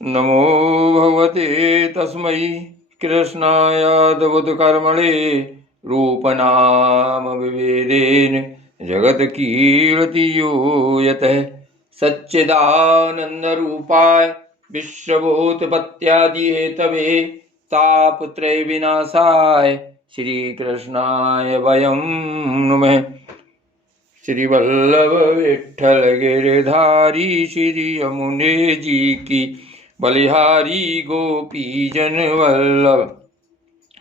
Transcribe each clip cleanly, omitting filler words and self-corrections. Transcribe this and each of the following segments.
नमो भगवते तस्मै कृष्णायादवत्कर्मणे रूपनाम विभेदेन जगत्कीर्तियो यतः सच्चिदानन्दरूपाय विश्वभूतपत्यादिहेतवे तापत्रयविनाशाय श्रीकृष्णाय वयं नुमः। श्री वल्लभ विठ्ठल गिरधारी श्री यमुने जी की बलिहारी गोपी जन वल्लभ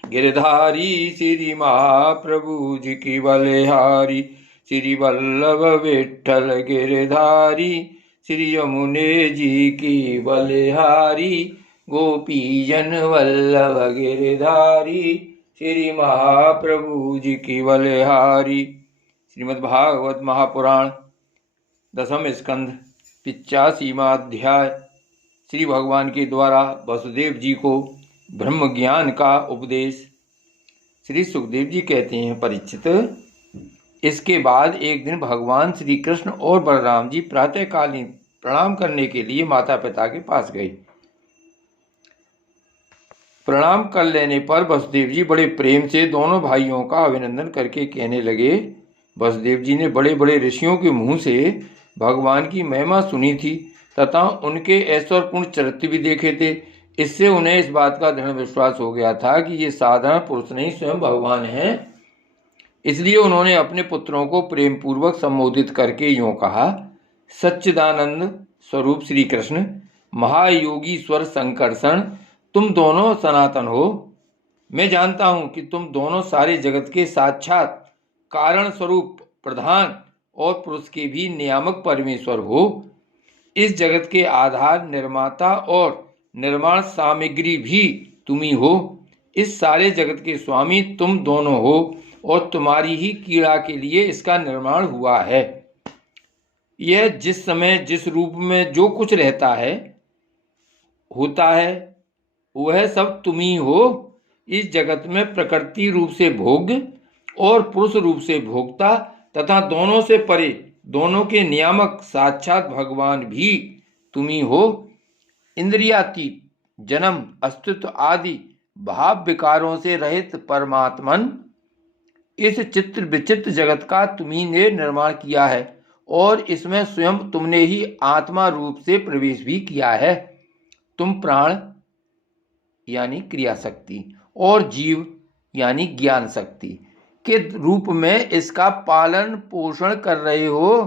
गिरधारी श्री महाप्रभु जी की बलिहारी श्री वल्लभ विठ्ठल गिरधारी श्री यमुने जी की बलिहारी गोपी जन वल्लभ गिरधारी श्री महाप्रभु जी की बलिहारी। श्रीमद्भागवत महापुराण दसम स्कंध 85वां अध्याय। श्री भगवान के द्वारा वसुदेव जी को ब्रह्म ज्ञान का उपदेश। श्री सुखदेव जी कहते हैं, परीक्षित, इसके बाद एक दिन भगवान श्री कृष्ण और बलराम जी प्रातःकालीन प्रणाम करने के लिए माता पिता के पास गए। प्रणाम कर लेने पर वसुदेव जी बड़े प्रेम से दोनों भाइयों का अभिनंदन करके कहने लगे। वसुदेव जी ने बड़े बड़े ऋषियों के मुंह से भगवान की महिमा सुनी थी तथा उनके ऐश्वर्यपूर्ण चरित्र भी देखे थे। इससे उन्हें इस बात का दृढ़ विश्वास हो गया था कि ये साधारण पुरुष नहीं, स्वयं भगवान हैं। इसलिए उन्होंने अपने पुत्रों को प्रेम पूर्वक संबोधित करके यूँ कहा, सच्चिदानंद स्वरूप श्री कृष्ण, महायोगीश्वर संकर्षण, तुम दोनों सनातन हो। मैं जानता हूँ कि तुम दोनों सारे जगत के साक्षात कारण स्वरूप प्रधान और पुरुष के भी नियामक परमेश्वर हो। इस जगत के आधार, निर्माता और निर्माण सामग्री भी तुम्ही हो। इस सारे जगत के स्वामी तुम दोनों हो और तुम्हारी ही कीड़ा के लिए इसका निर्माण हुआ है। यह जिस समय जिस रूप में जो कुछ रहता है होता है वह सब तुम्ही हो। इस जगत में प्रकृति रूप से भोग्य और पुरुष रूप से भोक्ता तथा दोनों से परे दोनों के नियामक साक्षात भगवान भी तुम्ही हो। इंद्रियातीत, जन्म, अस्तित्व आदि भाव विकारों से रहित परमात्मन इस चित्र विचित्र जगत का तुम्ही ने निर्माण किया है और इसमें स्वयं तुमने ही आत्मा रूप से प्रवेश भी किया है। तुम प्राण यानी क्रिया शक्ति और जीव यानी ज्ञान शक्ति के रूप में इसका पालन पोषण कर रहे हो।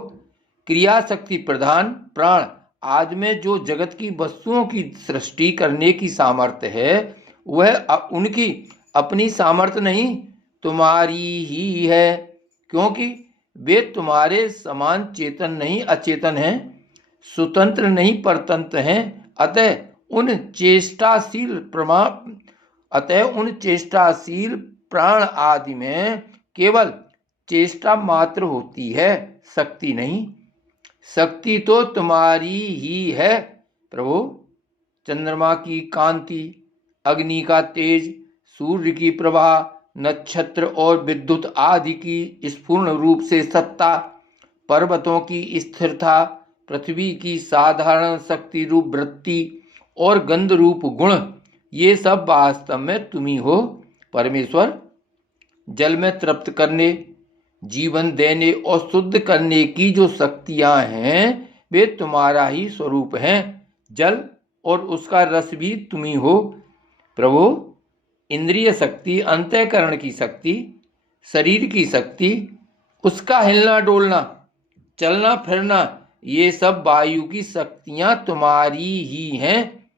क्रिया शक्ति प्रधान प्राण आदि में जो जगत की वस्तुओं की सृष्टि करने की सामर्थ्य है वह उनकी अपनी सामर्थ्य नहीं, तुम्हारी ही है, क्योंकि वे तुम्हारे समान चेतन नहीं अचेतन हैं, स्वतंत्र नहीं परतंत्र हैं। अतः उन चेष्टाशील प्राण आदि में केवल चेष्टा मात्र होती है, शक्ति नहीं। शक्ति तो तुम्हारी ही है प्रभु। चंद्रमा की कांति, अग्नि का तेज, सूर्य की प्रभा, नक्षत्र और विद्युत आदि की स्फूर्ण रूप से सत्ता, पर्वतों की स्थिरता, पृथ्वी की साधारण शक्ति रूप वृत्ति और गंध रूप गुण, ये सब वास्तव में तुम्ही हो परमेश्वर। जल में तृप्त करने, जीवन देने और शुद्ध करने की जो शक्तियां हैं वे तुम्हारा ही स्वरूप हैं। जल और उसका रस भी तुम्ही हो प्रभु। इंद्रिय शक्ति, अंतःकरण की शक्ति, शरीर की शक्ति, उसका हिलना डोलना, चलना फिरना, ये सब वायु की शक्तियां तुम्हारी ही हैं।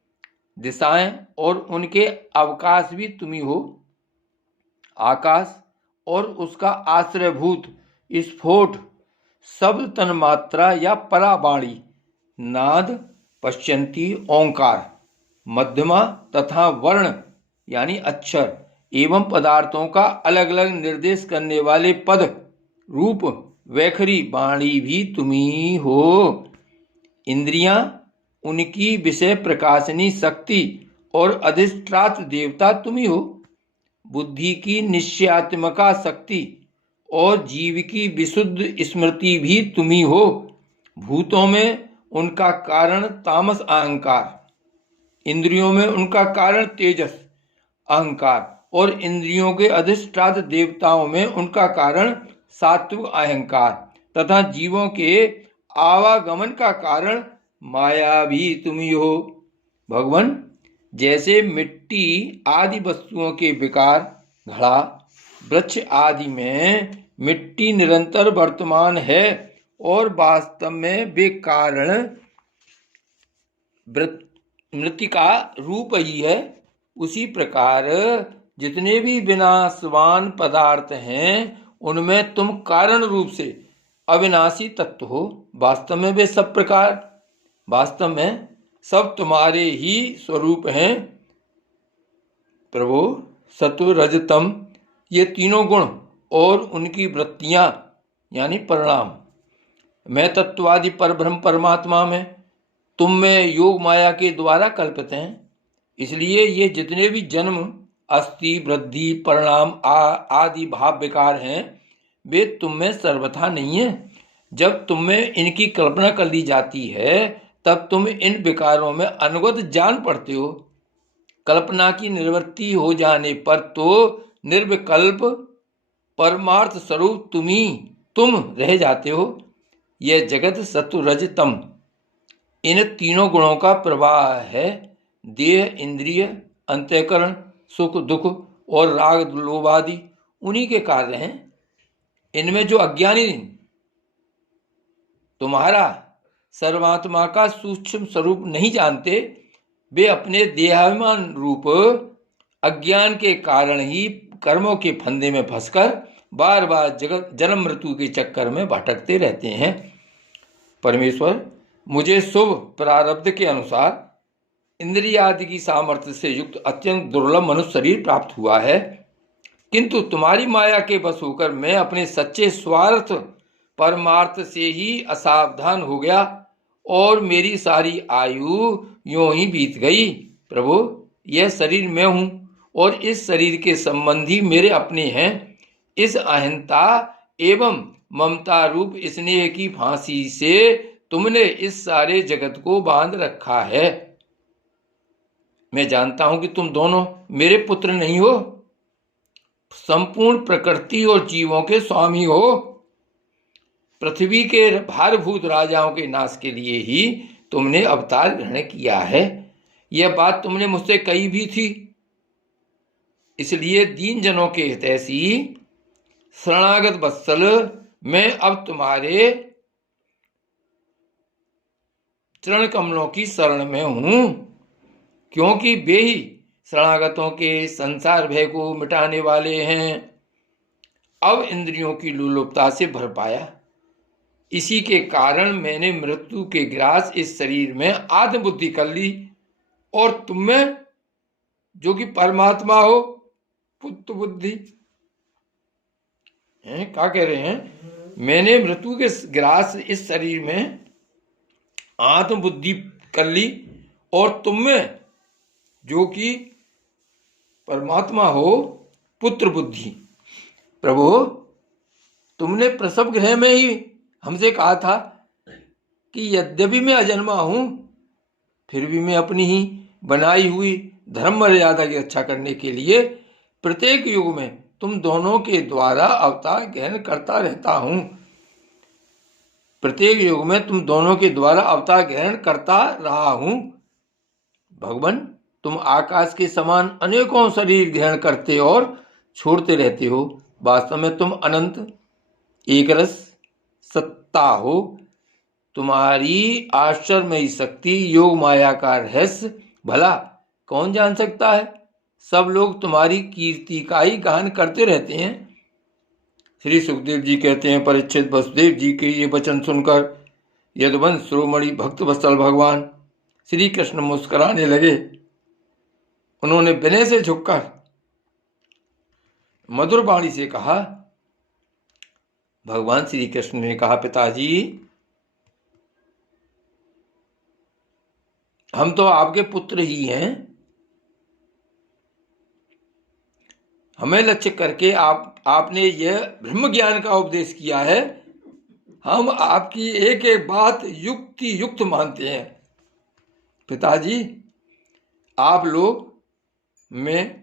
दिशाएं और उनके अवकाश भी तुम्ही हो। आकाश और उसका आश्रयभूत स्फोट, शब्द, तन्मात्रा या परावाणी, नाद, पश्यंती, ओंकार, मध्यमा तथा वर्ण यानी अक्षर एवं पदार्थों का अलग अलग निर्देश करने वाले पद, रूप, वैखरी वाणी भी तुम्ही हो। इंद्रियां, उनकी विषय प्रकाशनी शक्ति और अधिष्ठात्र देवता तुम्ही हो। बुद्धि की निश्चयात्मका शक्ति और जीव की विशुद्ध स्मृति भी तुम्ही हो। भूतों में उनका कारण तामस अहंकार, इंद्रियों में उनका कारण तेजस अहंकार और इंद्रियों के अधिष्ठात्र देवताओं में उनका कारण सात्विक अहंकार तथा जीवों के आवागमन का कारण माया भी तुम ही हो। भगवान, जैसे मिट्टी आदि वस्तुओं के विकार, घड़ा, वृक्ष आदि में मिट्टी निरंतर वर्तमान है और वास्तव में वे कारण मृत्तिका रूप ही है, उसी प्रकार जितने भी विनाशवान पदार्थ हैं उनमें तुम कारण रूप से अविनाशी तत्व हो। वास्तव में वे सब प्रकार, वास्तव में सब तुम्हारे ही स्वरूप हैं। प्रभु, सत्व रज तम ये तीनों गुण और उनकी वृत्तियां यानी परिणाम मैं तत्वादि परब्रह्म परमात्मा में, तुम में योग माया के द्वारा कल्पित हैं। इसलिए ये जितने भी जन्म, अस्थि, वृद्धि, परिणाम आदि भाव विकार हैं वे तुम में सर्वथा नहीं है। जब तुम में इनकी कल्पना कर ली जाती है तब तुम इन विकारों में अनुगत जान पड़ते हो। कल्पना की निवृत्ति हो जाने पर तो निर्विकल्प परमार्थ स्वरूप तुम रह जाते हो। यह जगत सत्व रज तम इन तीनों गुणों का प्रवाह है। देह, इंद्रिय, अंतःकरण, सुख दुख और राग लोभ आदि उन्हीं के कार्य हैं। इनमें जो अज्ञानी तुम्हारा सर्वात्मा का सूक्ष्म स्वरूप नहीं जानते, वे अपने देहाभिमान रूप अज्ञान के कारण ही कर्मों के फंदे में फंसकर बार बार जगत जन्म मृत्यु के चक्कर में भटकते रहते हैं। परमेश्वर, मुझे शुभ प्रारब्ध के अनुसार इंद्रियादि की सामर्थ्य से युक्त अत्यंत दुर्लभ मनुष्य शरीर प्राप्त हुआ है, किंतु तुम्हारी माया के बस होकर मैं अपने सच्चे स्वार्थ परमार्थ से ही असावधान हो गया और मेरी सारी आयु यूं ही बीत गई। प्रभु, यह शरीर मैं हूं और इस शरीर के संबंधी मेरे अपने हैं। इस अहंता एवं ममता रूप स्नेह की फांसी से तुमने इस सारे जगत को बांध रखा है। मैं जानता हूं कि तुम दोनों मेरे पुत्र नहीं हो, संपूर्ण प्रकृति और जीवों के स्वामी हो। पृथ्वी के भारभूत राजाओं के नाश के लिए ही तुमने अवतार ग्रहण किया है। यह बात तुमने मुझसे कही भी थी। इसलिए दीन जनों के हितैषी शरणागत वत्सल, मैं अब तुम्हारे चरण कमलों की शरण में हूं, क्योंकि वे ही शरणागतों के संसार भय को मिटाने वाले हैं। अब इंद्रियों की लोलुपता से भर पाया, इसी के कारण मैंने मृत्यु के ग्रास इस शरीर में आत्मबुद्धि कर ली और तुम में जो कि परमात्मा हो पुत्र बुद्धि है। क्या कह रहे हैं? मैंने मृत्यु के ग्रास इस शरीर में आत्मबुद्धि कर ली और तुम में जो कि परमात्मा हो पुत्र बुद्धि। प्रभु, तुमने प्रसव गृह में ही हमसे कहा था कि यद्यपि मैं अजन्मा हूं फिर भी मैं अपनी ही बनाई हुई धर्म मर्यादा की रक्षा करने के लिए प्रत्येक युग में तुम दोनों के द्वारा अवतार ग्रहण करता रहता हूं। प्रत्येक युग में तुम दोनों के द्वारा अवतार ग्रहण करता रहा हूं। भगवान, तुम आकाश के समान अनेकों शरीर ग्रहण करते और छोड़ते रहते हो। वास्तव में तुम अनंत एकरस सत्ता हो। तुम्हारी आश्चर्यमयी शक्ति योग माया का रहस्य भला कौन जान सकता है? सब लोग तुम्हारी कीर्ति का ही गान करते रहते हैं। श्री सुखदेव जी कहते हैं, परीक्षित वसुदेव जी के ये वचन सुनकर यदुवंश शिरोमणि भक्त वत्सल भगवान श्री कृष्ण मुस्कुराने लगे। उन्होंने विनय से झुककर मधुर वाणी से कहा, भगवान श्री कृष्ण ने कहा, पिताजी, हम तो आपके पुत्र ही हैं। हमें लक्ष्य करके आपने यह ब्रह्म ज्ञान का उपदेश किया है। हम आपकी एक एक बात युक्ति युक्त मानते हैं। पिताजी, आप लोग, मैं,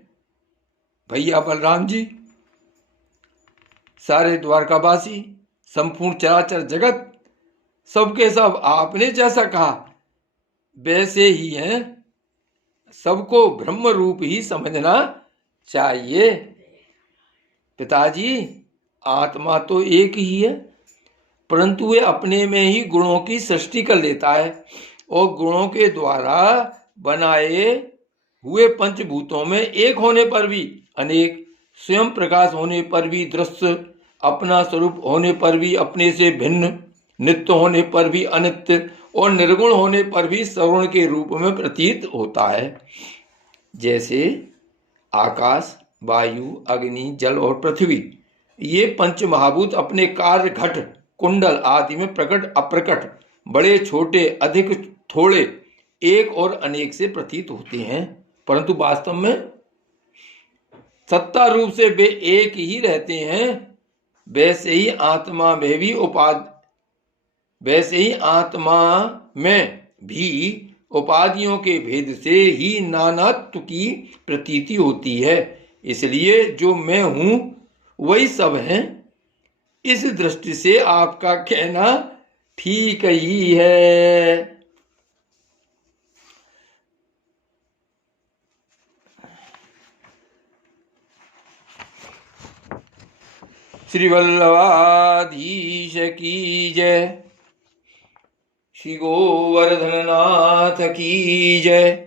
भैया बलराम जी, सारे द्वारकावासी, संपूर्ण चराचर जगत, सबके सब आपने जैसा कहा वैसे ही हैं। सबको ब्रह्म रूप ही समझना चाहिए। पिताजी, आत्मा तो एक ही है, परंतु वे अपने में ही गुणों की सृष्टि कर लेता है और गुणों के द्वारा बनाए हुए पंचभूतों में एक होने पर भी अनेक, स्वयं प्रकाश होने पर भी दृश्य, अपना स्वरूप होने पर भी अपने से भिन्न, नित्य होने पर भी अनित्य और निर्गुण होने पर भी सगुण के रूप में प्रतीत होता है। जैसे आकाश, वायु, अग्नि, जल और पृथ्वी, ये पंच महाभूत अपने कार्य घट, कुंडल आदि में प्रकट अप्रकट, बड़े छोटे, अधिक थोड़े, एक और अनेक से प्रतीत होते हैं, परंतु वास्तव में सत्ता रूप से वे एक ही रहते हैं। वैसे ही आत्मा में भी उपाधियों के भेद से ही नानात्व की प्रतीति होती है। इसलिए जो मैं हूं वही सब हैं। इस दृष्टि से आपका कहना ठीक ही है। श्री वल्लभाधीश की जय। श्री गोवर्धन नाथ की जय।